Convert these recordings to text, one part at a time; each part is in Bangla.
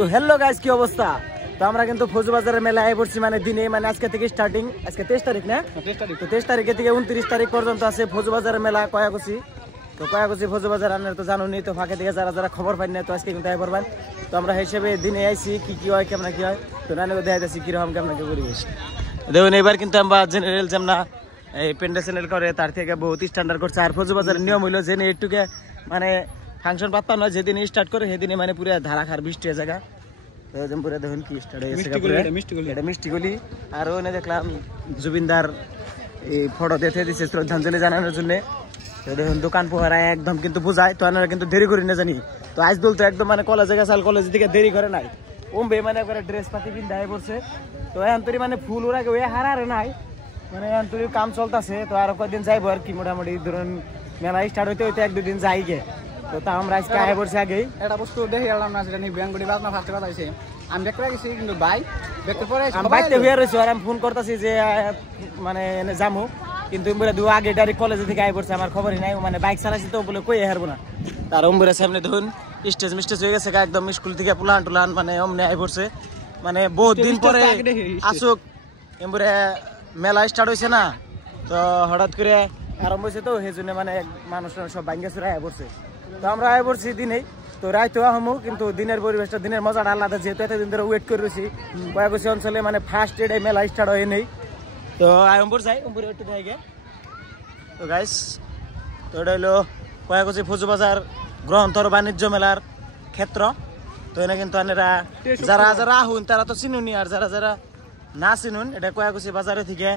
তো হ্যালো গাইস, কি অবস্থা? তো আমরা কিন্তু ফৌজবাজারের মেলায় আই পড়ছি, মানে দিনে, মানে আজকে থেকে স্টার্টিং। আজকে 23 তারিখ না? 23 তারিখে থেকে 29 তারিখ পর্যন্ত আছে ফৌজবাজারের মেলা কয়াকুচি। তো কয়াকুচি ফৌজবাজার আপনারা তো জানুনি, তো ফাঁকে থেকে যারা যারা খবর পাই না, তো আজকে কিন্তু আই পড়বেন। তো আমরা হিসেবে দিনে আইছি, কি কি হয় কেমন কি হয়, তো নানিকে দেখাইতেছি কিরকম কেমন কি পরিবেশ। দেখুন এবার কিন্তু আমরা জেনারেল যেমন এই পেন্ডেশনাল করে তার থেকে বহুত স্ট্যান্ডার্ড করছে। আর ফৌজবাজারের নিয়ম হইলো যে একটুকে মানে ফাংশন পাত্তা নয়, যেদিন স্টার্ট করে সেদিনে মানে পুরো ধারাখার বৃষ্টি হয়ে জায়গা। পুরো দেখুন কি স্টার্ট হয়ে গেছে, এটা মিষ্টিগুলি। আর ওখানে দেখলাম জুবিনদার এই ফটো দেখে দিচ্ছে শ্রদ্ধাঞ্জলি জানানোর জন্য। তো দেখুন দোকান পোহারা একদম কিন্তু বুঝায়, তো আমরা কিন্তু দেরি করি না জানি। তো আজ তো একদম মানে কলেজে গেছে, কলেজ থেকে দেরি করে নাই, ওমবে মানে ড্রেস পাতি কিনতে আয় পড়ছে। তো এখন তোর মানে ফুল ওরা ওই হারারে নাই, মানে এখন তোর কাম চলতেছে। তো আরো কয়েকদিন যাইবো আর কি, মোটামুটি ধরুন মেলা স্টার্ট হইতে হইতে 1-2 দিন যাই গে। তো তা আমরা আজকে আয় পড়ছি আগেই। একটা বস্তু দেখে এলাম না, সেটা নিয়ে ব্যাঙ্গুড়ি বাজনা ফার্স্টে কথা হয়েছে। আমি দেখতে গেছি কিন্তু ভাই দেখতে পরে আমি বাইতে হয়ে রয়েছি, আর আমি ফোন করতেছি যে মানে এনে যাবো, কিন্তু বলে দু আগে ডাইরেক্ট কলেজে থেকে আয় পড়ছে, আমার খবরই নাই। মানে বাইক চালাইছি তো বলে কই হারবো না। তার অম্বুরের সামনে ধরুন স্টেজ মিস্টেজ হয়ে গেছে একদম, স্কুল থেকে পুলান টুলান মানে অমনে আয় পড়ছে। মানে বহুত দিন পরে আসুক এমবুরে মেলা স্টার্ট হয়েছে না, তো হঠাৎ করে আরম্ভ হয়েছে, তো সেই জন্য মানে মানুষ সব ভাঙ্গে চুরে আয় পড়ছে। তো আমরা আয় পড়ছি দিনেই, তো রাইতো আহমু, কিন্তু দিনের পরিবেশটা দিনের মজাটা আলাদা, যেহেতু এতদিন ধরে ওয়েট করে রয়েছি। কয়াকুচি অঞ্চলে মানে ফার্স্ট এডে মেলা স্টার্ট হয় নেই। তো আয়ম্বুর যাই, অম্বুরে একটু দেয় গে। তো গাইস, তো এটা হলো কয়াকুচি ফৌজবাজার গ্রহণতর বাণিজ্য মেলার ক্ষেত্র। তো এনে কিন্তু আপনারা যারা যারা আহুন তারা তো চিনুনি, আর যারা যারা না চিনুন, এটা কয়াকুচি বাজারে থেকে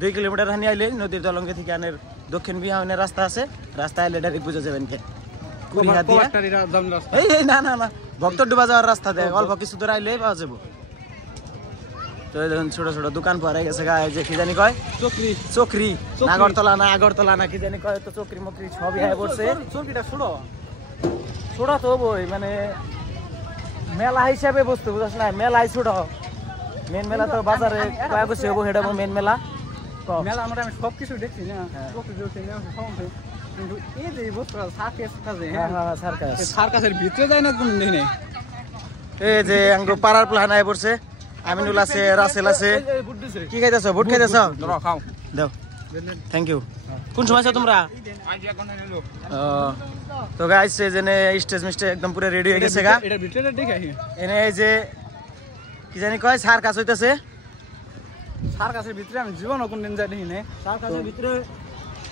2 কিলোমিটার হানি আইলে নদীর দলঙ্গে থেকে আনের দক্ষিণ বিহানের রাস্তা আছে, রাস্তা আইলে ডাইরেক্ট বুঝে যাবেন কে না না না ভক্তর ডুবা যাওয়ার রাস্তা দেয়, অল্প কিছু দূর আইলেই পাওয়া যাবো। তো দেখুন ছোট ছোট দোকান পরে গেছে গায়ে, যে কি জানি কয় চক্রি নাগরতলা না আগরতলা না কি জানি কয়, তো চক্রি মকরি সবই আয় পড়ছে। চর্কিটা ছোড়ো ছোড়া তো বই মানে মেলা হিসাবে বস্তু বুঝাস না, মেলাই ছোট, মেন মেলা তো বাজারে কয়াকুচি হবো, সেটা মেন মেলা। মেলা আমরা আমি সবকিছু দেখছি না, কিন্তু এই যে বস্তুটা সার্কাসের ভিতরে যায় না কোন দিন। এই যে আঙ্গো পাড়ার প্লান আয় পড়ছে, আমিনুল আছে, রাসেল আছে। কি খাইতেছ? বুট খাইতেছ? খাও দাও, থ্যাংক ইউ। কোন সময় আছো তোমরা? তো গাইস এই জেনে স্টেজ মিস্টেজ একদম পুরো রেডি হয়ে গেছে গা। এটা ভিতরে দেখে এনে এই যে কি জানি কয় সার্কাস হইতেছে। সার্কাসের ভিতরে আমি জীবনও কোনদিন যাই দেখি না। সার্কাসের ভিতরে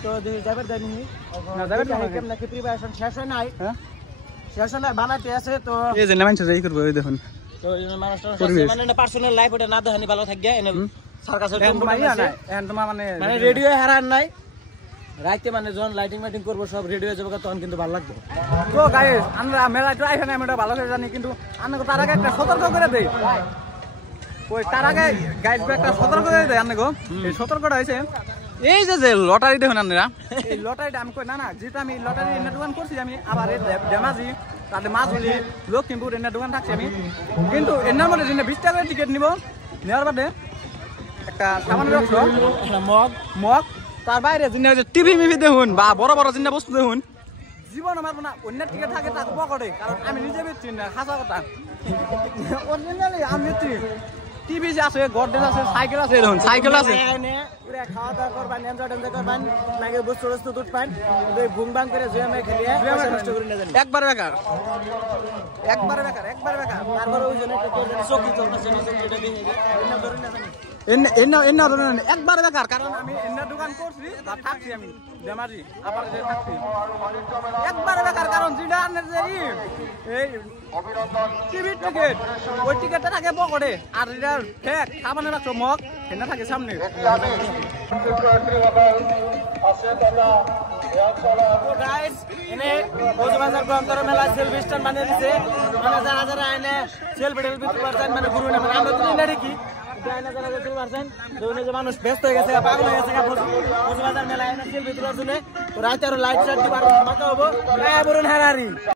তো যাবার জানি না, যাবার কেমন কি প্রিপারেশন শেষ হয় নাই? হ্যাঁ শেষ হয় নাই, বানাইতে আছে। তো এই যে নামাইছে যাই করব, এই দেখুন তো মানুষটা মানে পার্সোনাল লাইফ ওটা না দেখানি ভালো থাকবে। এনে সার্কাসের তোমার মানে রেডিও হারান নাই, রাইতে মানে যখন লাইটিং মাইটিং করবো সব রেডি হয়ে যাবে, তখন কিন্তু ভালো লাগবে। তো গাইস আমরা মেলা তো আইখানে আমরা ভালো করে জানি, কিন্তু আপনাকে তার আগে একটা সতর্ক করে দেই। ওই তার আগে গাইস একটা সতর্ক করে দেয় আপনাকে। এই সতর্কটা হয়েছে এই যে লটারি দেখুন আপনারা, এই লটারিটা আমি কই না না, যেটা আমি লটারি এনে দোকান করছি আমি, আবার ডেমাজি তাহলে মাজুলি লক্ষ্মীপুর এনে দোকান থাকছি আমি, কিন্তু এনার মধ্যে যেটা 20 টাকার টিকিট নিব, নেওয়ার বাদে একটা সামান্য মগ তার বাইরে যে টিভি মিভি দেখুন বা বড় বড় জিনিস বস্তু দেখুন, জীবন আমার না অন্য টিকিট থাকে তাকে পকেটে, কারণ আমি নিজে বেচছি না, হাসা কথা অরিজিনালি আমি বেচছি। টিভি যে আছে, গডরেজ আছে, সাইকেল আছে, দেখুন সাইকেল আছে, খাওয়া দাওয়া করবেন, এনজয় করবেন, নাকি বস্তু বস্তু উঠবেন, বুম বাং করে একবার বেকার একবার বেকার একবার বেকার। তারপরে ওই জন্য চৌকি চলতেছে একবার বেকার, কারণ আমি এন্না দোকান করছি আর থাকছি আমি ডেমাজি আবার যে থাকছি একবার বেকার, কারণ যেটা এই টিভির টিকিট ওই টিকিটটা থাকে পকেটে, আর যেটা ঠেক সাবানের একটা মগ সেটা থাকে সামনে। মেলা সেলফি স্ট্যান্ড বানিয়ে দিচ্ছে, মানে যারা যারা এনে সেলফি টেলফি করছেন, মানে ঘুরে আমরা তো দেখি মানুষ ব্যস্ত হয়ে গেছে, পাগল হয়ে গেছে ফৌজবাজার মেলায় সেলফি তোলার জন্য। তো রাতে আরো লাইট চার্জ দিবার হবো,